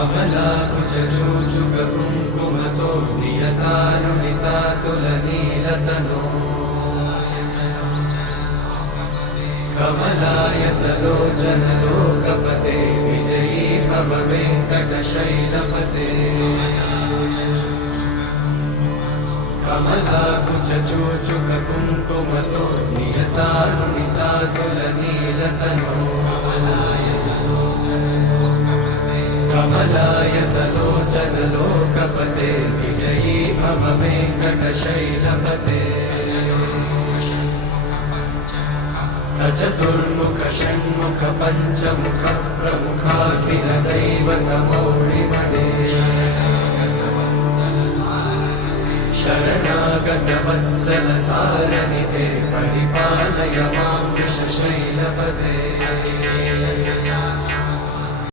कमलाकुचूचुककुङ्कुमतो नियतारुणितातुलनीलतनो कमलायतलोचनलोकपते विजयी भव वेङ्कटशैलपते कमलाकुचूचुककुङ्कुमतो नियतारुणितातुलनीलतनो कमलायतलोचनलोकपते विजयी भव वेङ्कटशैलपते सचतुर्मुख षण्मुख पञ्चमुख प्रमुखाखिल दैवतमौळिमणे शरणागत वत्सल सारनिधे परिपालय मां वृषशैलपते